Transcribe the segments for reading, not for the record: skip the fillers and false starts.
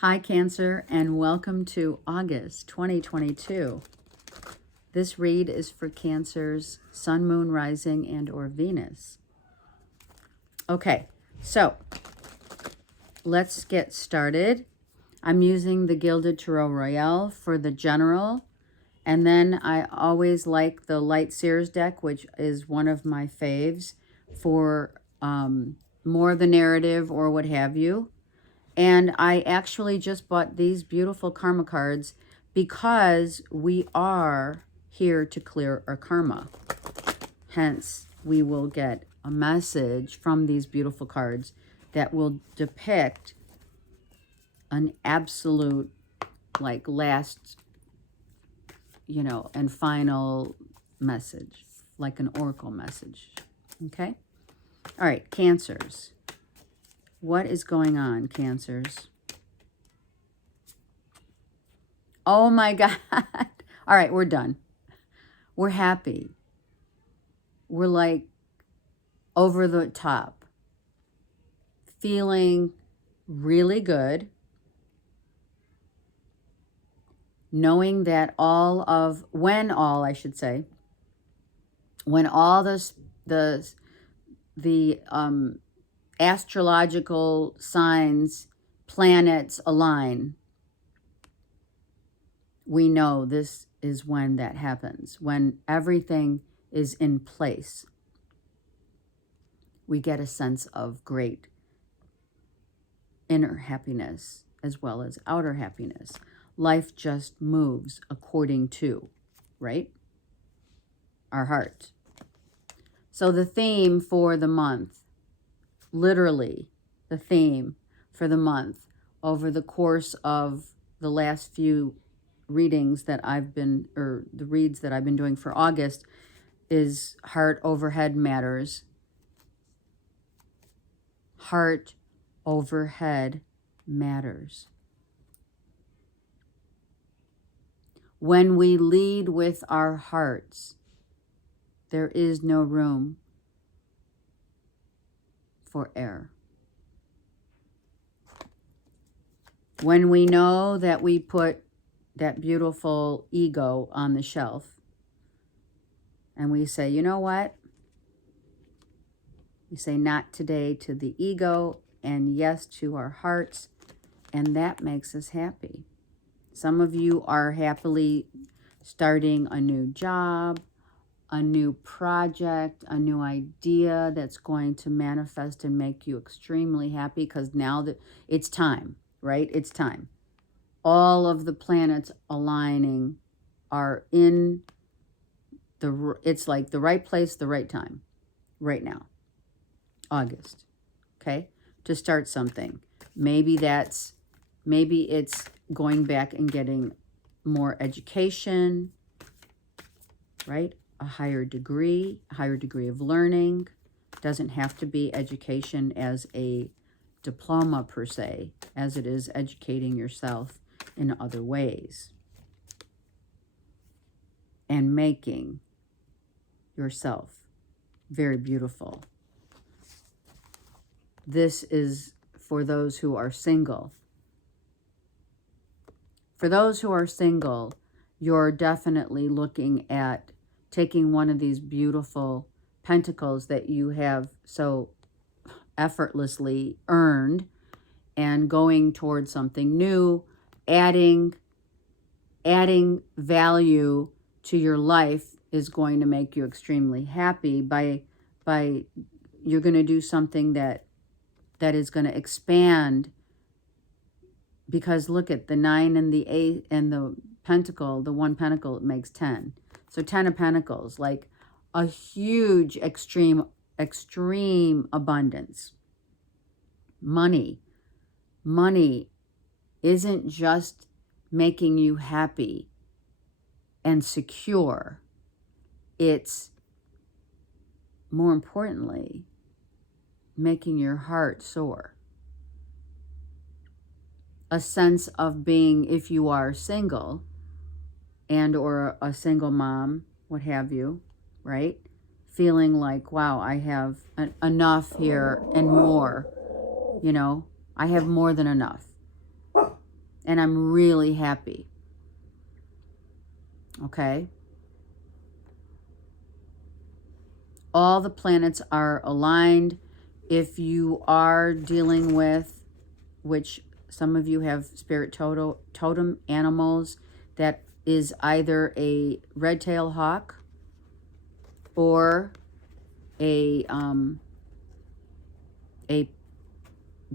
Hi, Cancer, and welcome to August 2022. This read is for Cancer's Sun, Moon, Rising, and or Venus. Okay, so let's get started. I'm using the Gilded Tarot Royale for the general, and then I always like the Light Seers deck, which is one of my faves for more of the narrative or what have you. And I actually just bought these beautiful karma cards because we are here to clear our karma. Hence, we will get a message from these beautiful cards that will depict an absolute, like, last, and final message, like an oracle message. Okay? All right, Cancers. What is going on, Cancers? Oh my God. All right, we're done. We're happy. We're like over the top. Feeling really good. Knowing that when all the astrological signs, planets align, we know this is when that happens. When everything is in place, we get a sense of great inner happiness as well as outer happiness. Life just moves according to, right? Our heart. So the theme for the month, literally the theme for the month over the course of the last few readings that the reads that I've been doing for August, is heart overhead matters. Heart overhead matters. When we lead with our hearts, there is no room for error. When we know that we put that beautiful ego on the shelf and we say, you know what? We say not today to the ego and yes to our hearts, and that makes us happy. Some of you are happily starting a new job, a new project, a new idea that's going to manifest and make you extremely happy because now that it's time, right? It's time. All of the planets aligning are in it's like the right place, the right time, right now, August, okay? To start something. Maybe it's going back and getting more education, right? A higher degree of learning. Doesn't have to be education as a diploma per se, as it is educating yourself in other ways. And making yourself very beautiful. This is for those who are single. For those who are single, you're definitely looking at taking one of these beautiful pentacles that you have so effortlessly earned and going towards something new, adding value to your life is going to make you extremely happy by you're going to do something that is going to expand. Because look at the 9 and the 8 and the pentacle, the 1 pentacle, it makes 10. So 10 of pentacles, like a huge extreme abundance. Money isn't just making you happy and secure. It's, more importantly, making your heart soar. A sense of being, if you are single and or a single mom, what have you, right? Feeling like, wow, I have enough here and more, I have more than enough. and I'm really happy. Okay? All the planets are aligned. If you are dealing with, which some of you have spirit totem animals, that is either a red-tailed hawk or a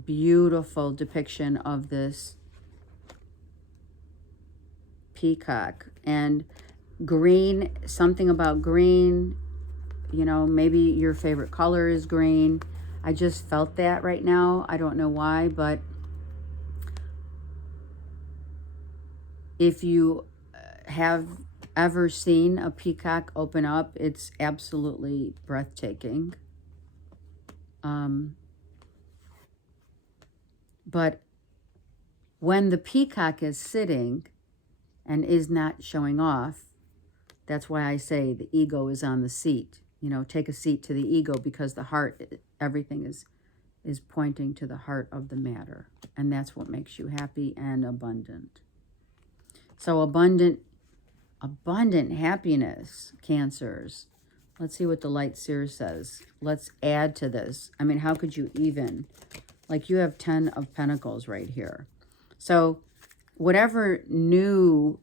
beautiful depiction of this peacock. And green, something about green, you know, maybe your favorite color is green. I just felt that right now. I don't know why, but if you have ever seen a peacock open up, it's absolutely breathtaking. But when the peacock is sitting and is not showing off, that's why I say the ego is on the seat. You know, take a seat to the ego, because the heart, everything is pointing to the heart of the matter. And that's what makes you happy and abundant. So abundant happiness, Cancers. Let's see what the Light Seer says. Let's add to this. I mean, how could you even? Like, you have 10 of Pentacles right here. So whatever new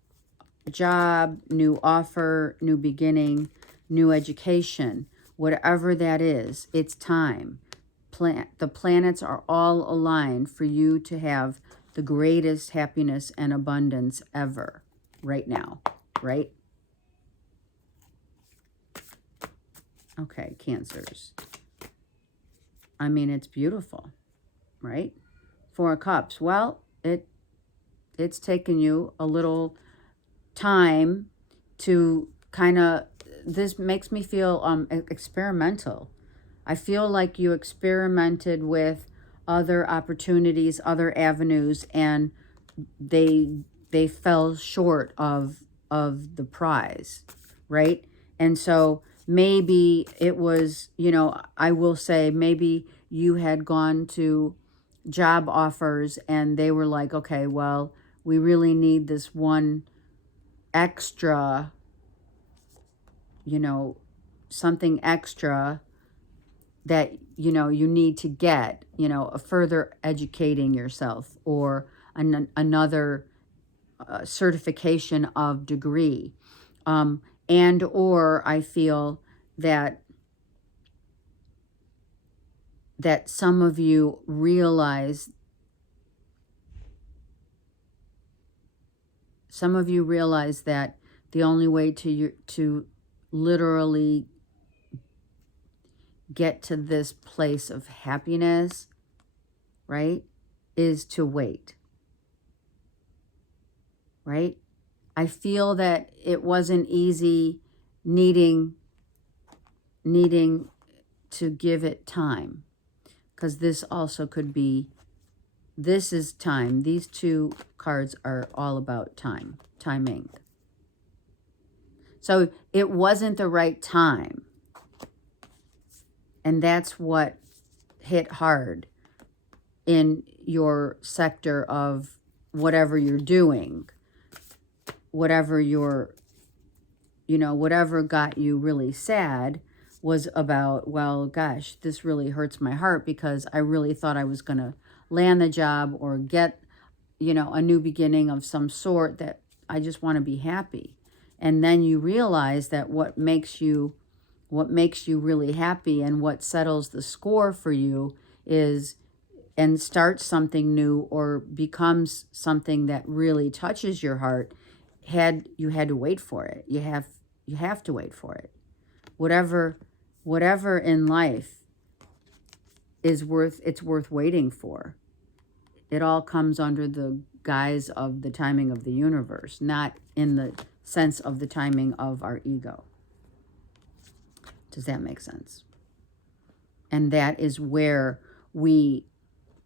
job, new offer, new beginning, new education, whatever that is, it's time. The planets are all aligned for you to have the greatest happiness and abundance ever right now, right? Okay, Cancers. I mean, it's beautiful, right? 4 of Cups. Well, it's taken you a little time to kind of, this makes me feel experimental. I feel like you experimented with other opportunities, other avenues, and they fell short of the prize, right? And so maybe it was, you know, I will say maybe you had gone to job offers and they were like, okay, well, we really need this one extra, you know, something extra that, you know, you need to get, you know, a further educating yourself, or another certification of degree. And or I feel that some of you realize that the only way to literally get to this place of happiness, right, is to wait, right? I feel that it wasn't easy, needing to give it time, because this also could be, this is time. These 2 cards are all about timing. So it wasn't the right time. And that's what hit hard in your sector of whatever you're doing, whatever you're, you know, whatever got you really sad was about, well, gosh, this really hurts my heart because I really thought I was going to land the job or get, you know, a new beginning of some sort, that I just want to be happy. And then you realize that what makes you really happy and what settles the score for you is, and starts something new or becomes something that really touches your heart, you had to wait for it. You have to wait for it. Whatever in life is worth waiting for. It all comes under the guise of the timing of the universe, not in the sense of the timing of our ego. Does that make sense? And that is where we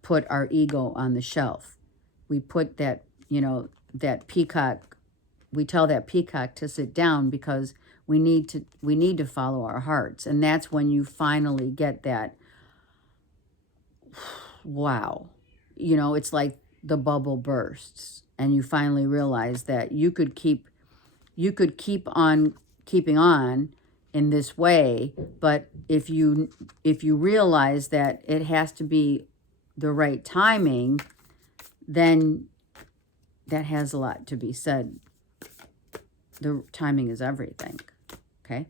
put our ego on the shelf. We put that, you know, that peacock, we tell that peacock to sit down because we need to follow our hearts. And that's when you finally get that, wow. You know, it's like the bubble bursts and you finally realize that you could keep on keeping on in this way, but if you realize that it has to be the right timing, then that has a lot to be said. The timing is everything. Okay?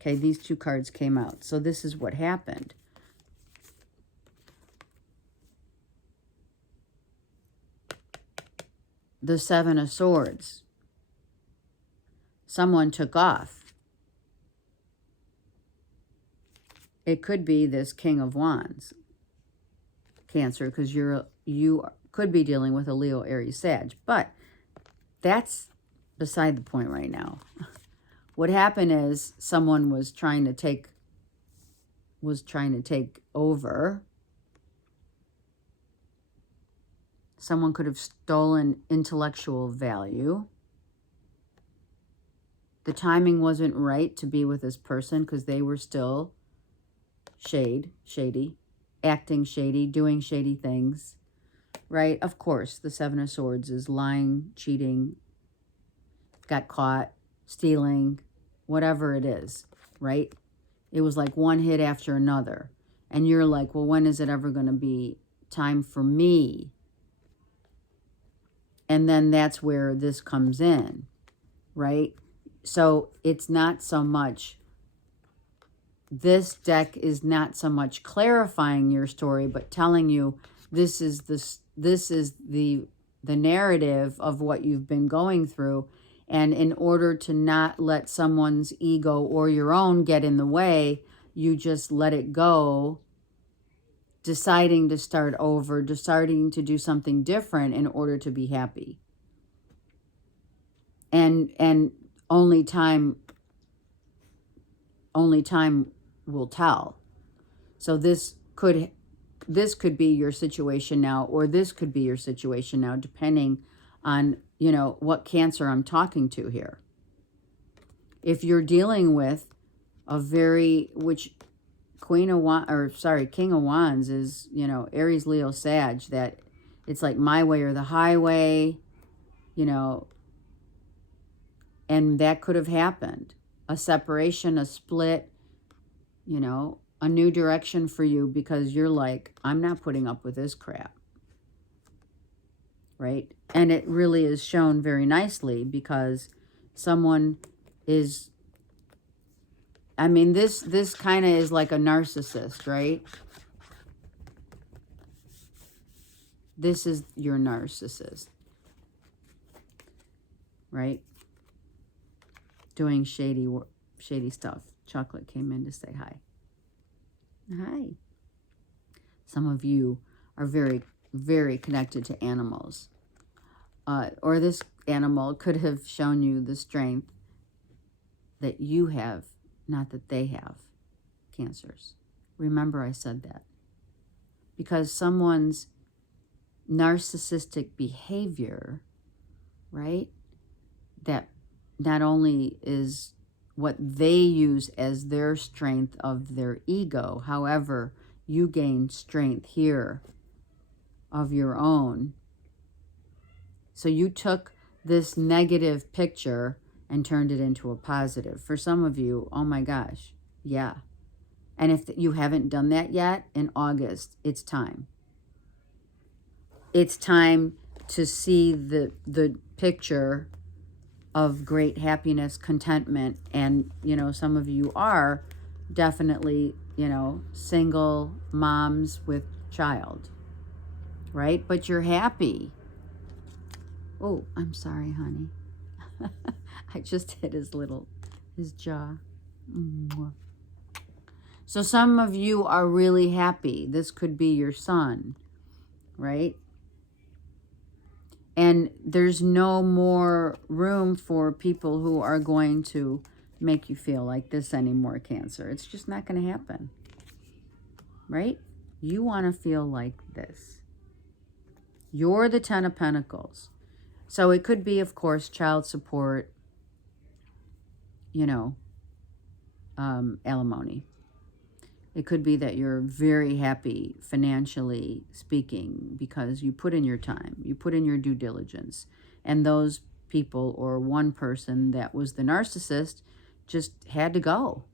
Okay, these two cards came out. So this is what happened. The Seven of Swords. Someone took off. It could be this King of Wands, Cancer, because you could be dealing with a Leo, Aries, Sag. But that's beside the point right now. What happened is someone was trying to take over. Someone could have stolen intellectual value. The timing wasn't right to be with this person because they were still shady, acting shady, doing shady things, right? Of course, the Seven of Swords is lying, cheating, got caught, stealing, whatever it is, right? It was like one hit after another. And you're like, well, when is it ever going to be time for me? And then that's where this comes in, right? So it's not so much, this deck is not so much clarifying your story, but telling you this is the narrative of what you've been going through. And in order to not let someone's ego or your own get in the way, you just let it go, deciding to start over, deciding to do something different in order to be happy. And only time will tell. So this could be your situation now, or this could be your situation now, depending on, you know, what Cancer I'm talking to here. If you're dealing with a which King of Wands is, you know, Aries, Leo, Sag, that it's like my way or the highway, you know, and that could have happened. A separation, a split, you know, a new direction for you because you're like, I'm not putting up with this crap. Right? And it really is shown very nicely because someone is, I mean, this kind of is like a narcissist, right? This is your narcissist, right? Doing shady stuff. Chocolate came in to say hi. Hi. Some of you are very, very connected to animals. Or this animal could have shown you the strength that you have, not that they have, Cancers. Remember I said that. Because someone's narcissistic behavior, right, that not only is what they use as their strength of their ego, however, you gain strength here of your own. So you took this negative picture and turned it into a positive. For some of you, oh my gosh, yeah. And if you haven't done that yet, in August, it's time. It's time to see the picture of great happiness, contentment, and, you know, some of you are definitely, you know, single moms with child, right? But you're happy. Oh, I'm sorry, honey. I just hit his jaw. So some of you are really happy. This could be your son, right? And there's no more room for people who are going to make you feel like this anymore, Cancer. It's just not going to happen, right? You want to feel like this. You're the Ten of Pentacles. So it could be, of course, child support, you know, alimony. It could be that you're very happy financially speaking because you put in your time, you put in your due diligence, and those people or one person that was the narcissist just had to go.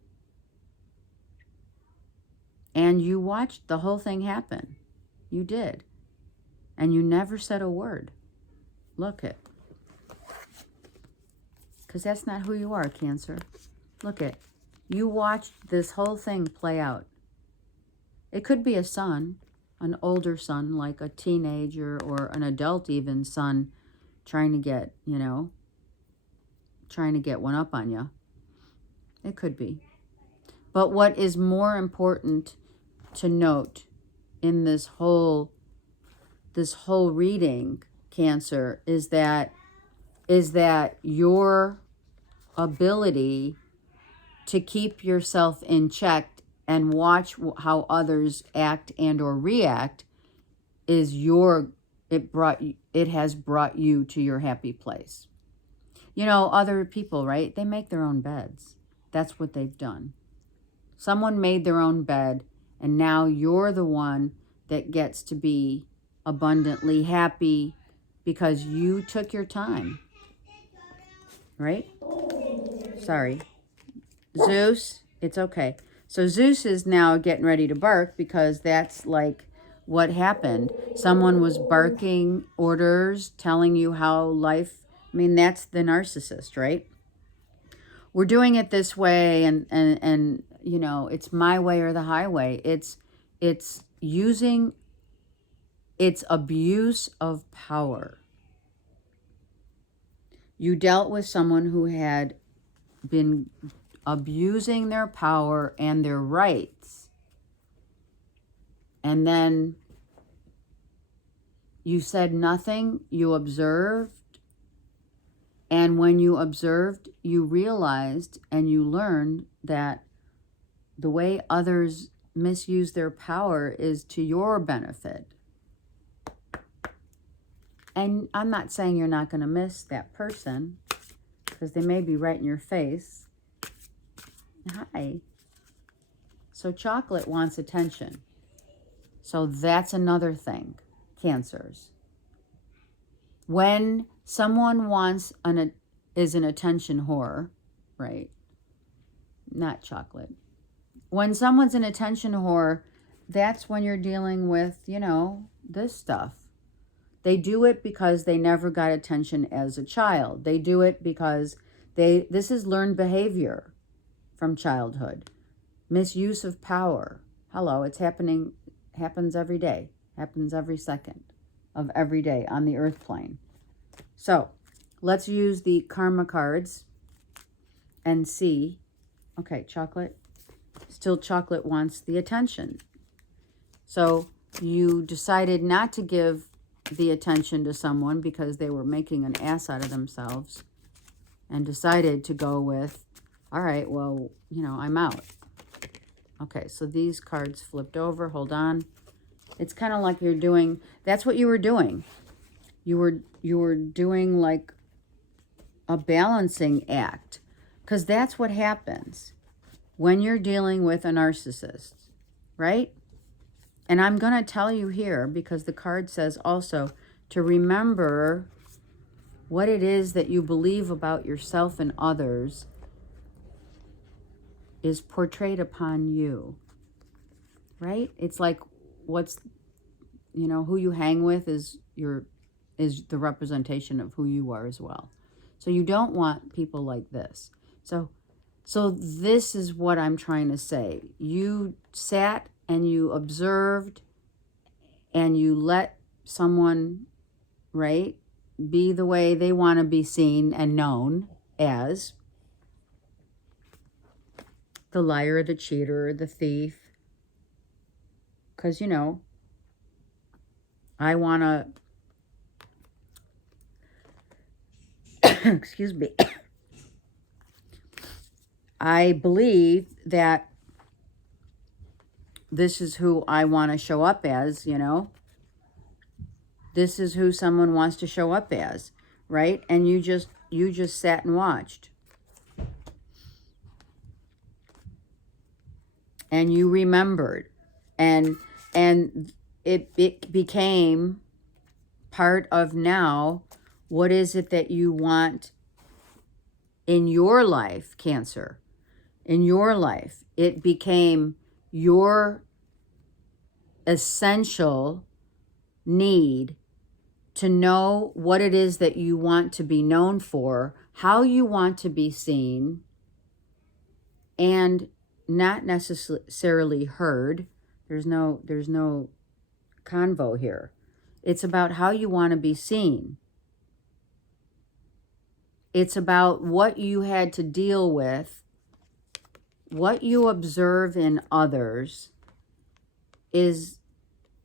And you watched the whole thing happen. You did. And you never said a word. Look it. Because that's not who you are, Cancer. Look it. You watched this whole thing play out. It could be a son, an older son, like a teenager or an adult even son trying to get, trying to get one up on you. It could be. But what is more important to note in this whole reading, Cancer, is that your ability to keep yourself in check and watch how others act and or react is it has brought you to your happy place. Other people, right? They make their own beds. That's what they've done. Someone made their own bed, and now you're the one that gets to be abundantly happy because you took your time. Right? Sorry. Zeus, it's okay. So Zeus is now getting ready to bark because that's like what happened. Someone was barking orders, telling you how life, that's the narcissist, right? We're doing it this way and it's my way or the highway. It's using its abuse of power. You dealt with someone who had been abusing their power and their rights. And then you said nothing, you observed. And when you observed, you realized and you learned that the way others misuse their power is to your benefit. And I'm not saying you're not going to miss that person, because they may be right in your face. Hi. So chocolate wants attention. So that's another thing, Cancers. When someone is an attention whore, right? Not chocolate. When someone's an attention whore, that's when you're dealing with, this stuff. They do it because they never got attention as a child. They do it because this is learned behavior from childhood. Misuse of power. Hello, it's happens every day. Happens every second of every day on the earth plane. So let's use the karma cards and see. Okay, chocolate. Still chocolate wants the attention. So you decided not to give the attention to someone because they were making an ass out of themselves and decided to go with, all right, well, I'm out. Okay, so these cards flipped over. Hold on. It's kind of like that's what you were doing. You were doing like a balancing act, because that's what happens when you're dealing with a narcissist, right? And I'm going to tell you here, because the card says also to remember what it is that you believe about yourself and others is portrayed upon you, right? It's like who you hang with is the representation of who you are as well. So you don't want people like this. So this is what I'm trying to say. You sat and you observed and you let someone, right, be the way they want to be seen and known as the liar, the cheater, the thief. Because, I want to, excuse me, I believe that this is who I want to show up as, This is who someone wants to show up as, right? And you just sat and watched. and you remembered, and it became part of now. What is it that you want in your life, Cancer? In your life, it became your essential need to know what it is that you want to be known for, how you want to be seen, and not necessarily heard. There's no convo here. It's about how you want to be seen. It's about what you had to deal with, what you observe in others is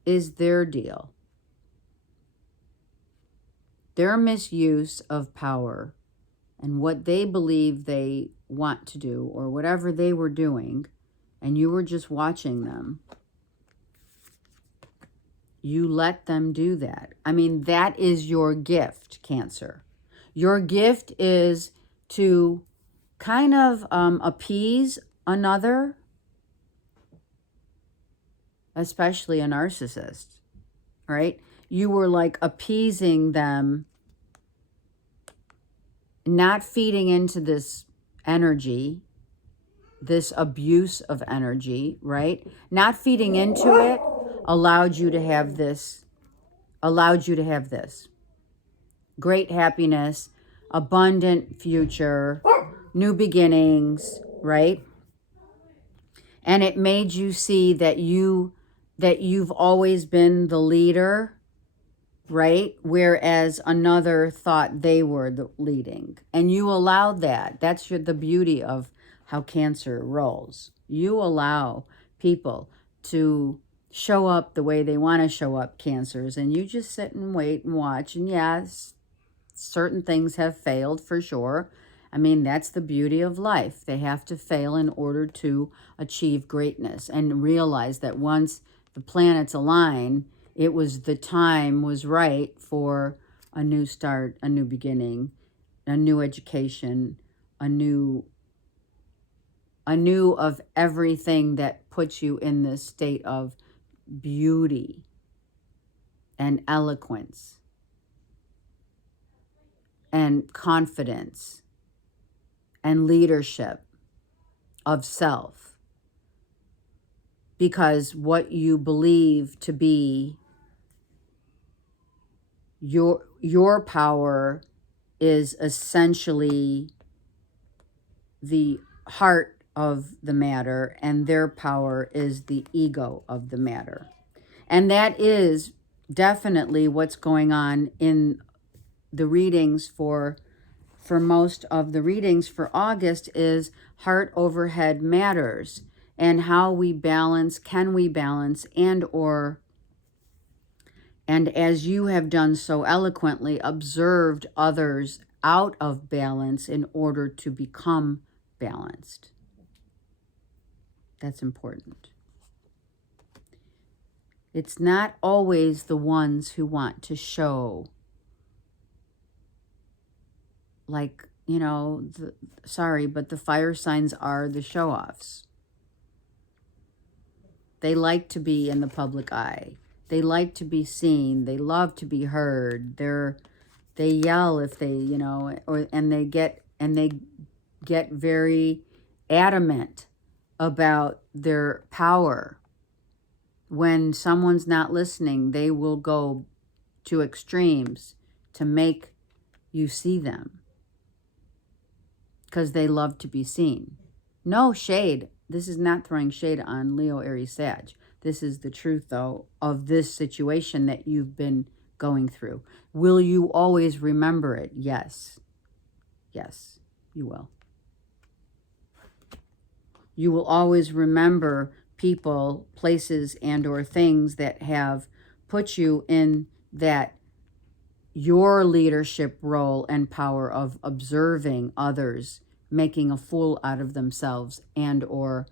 their deal. Their misuse of power and what they believe they want to do, or whatever they were doing, and you were just watching them. You let them do that. I mean, that is your gift, Cancer. Your gift is to kind of appease another, especially a narcissist, right? You were like appeasing them, not feeding into this energy, this abuse of energy, right? Not feeding into it allowed you to have this, great happiness, abundant future, new beginnings, right? And it made you see that you've always been the leader, right? Whereas another thought they were the leading. And you allowed that. That's the beauty of how Cancer rolls. You allow people to show up the way they want to show up, Cancers, and you just sit and wait and watch. And yes, certain things have failed for sure. I mean, that's the beauty of life. They have to fail in order to achieve greatness, and realize that once the planets align, the time was right for a new start, a new beginning, a new education, a new of everything that puts you in this state of beauty and eloquence and confidence and leadership of self. Because what you believe to be your power is essentially the heart of the matter, and their power is the ego of the matter. And that is definitely what's going on in the readings for most of the readings for August, is heart overhead matters, and how we balance, can we balance, and as you have done so eloquently, observed others out of balance in order to become balanced. That's important. It's not always the ones who want to show, like, you know, sorry, but the fire signs are the show-offs. They like to be in the public eye. They like to be seen. They love to be heard. They yell if they, you know, and they get very adamant about their power. When someone's not listening, they will go to extremes to make you see them, because they love to be seen. No shade. This is not throwing shade on Leo, Aries, Sag. This is the truth, though, of this situation that you've been going through. Will you always remember it? Yes. Yes, you will. You will always remember people, places, and or things that have put you in that your leadership role and power of observing others making a fool out of themselves, and or,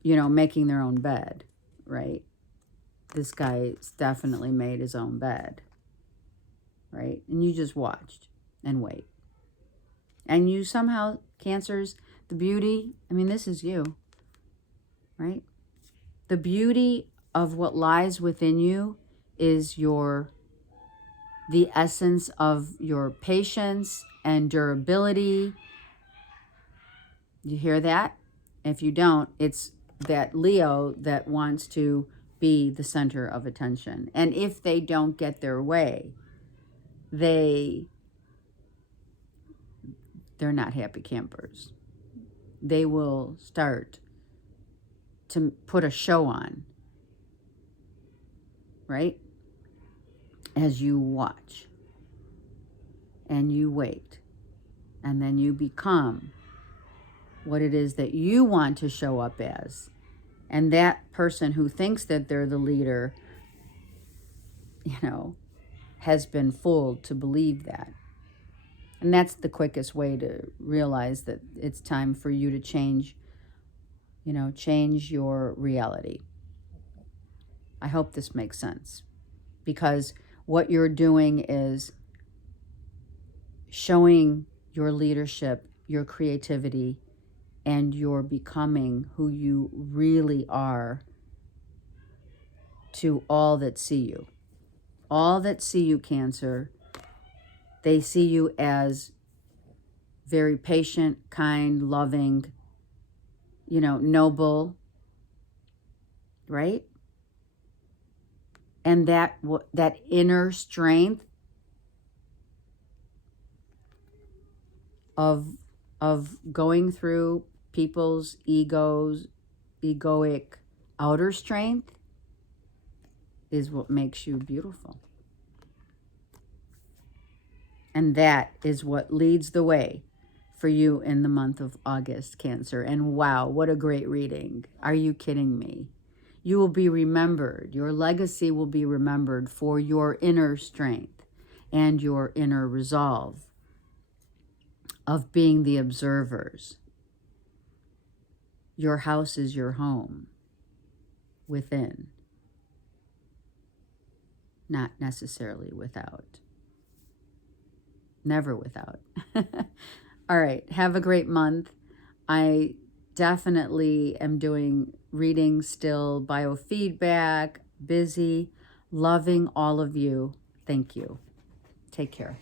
you know, making their own bed, right? This guy's definitely made his own bed, right? And you just watched and wait. And you somehow, Cancers, the beauty, I mean, this is you, right? The beauty of what lies within you is the essence of your patience and durability. You hear that? If you don't, it's that Leo that wants to be the center of attention. And if they don't get their way, they're not happy campers. They will start to put a show on, right? As you watch and you wait, and then you become what it is that you want to show up as. And that person who thinks that they're the leader, has been fooled to believe that. And that's the quickest way to realize that it's time for you to change your reality. I hope this makes sense, because what you're doing is showing your leadership, your creativity, and you're becoming who you really are to all that see you. All that see you, Cancer, they see you as very patient, kind, loving, noble, right? And that inner strength of going through people's egoic outer strength is what makes you beautiful. And that is what leads the way for you in the month of August, Cancer. And wow, what a great reading. Are you kidding me? You will be remembered. Your legacy will be remembered for your inner strength and your inner resolve of being the observers. Your house is your home within, not necessarily without. Never without. All right, have a great month. I definitely am doing readings still, biofeedback, busy, loving all of you. Thank you. Take care.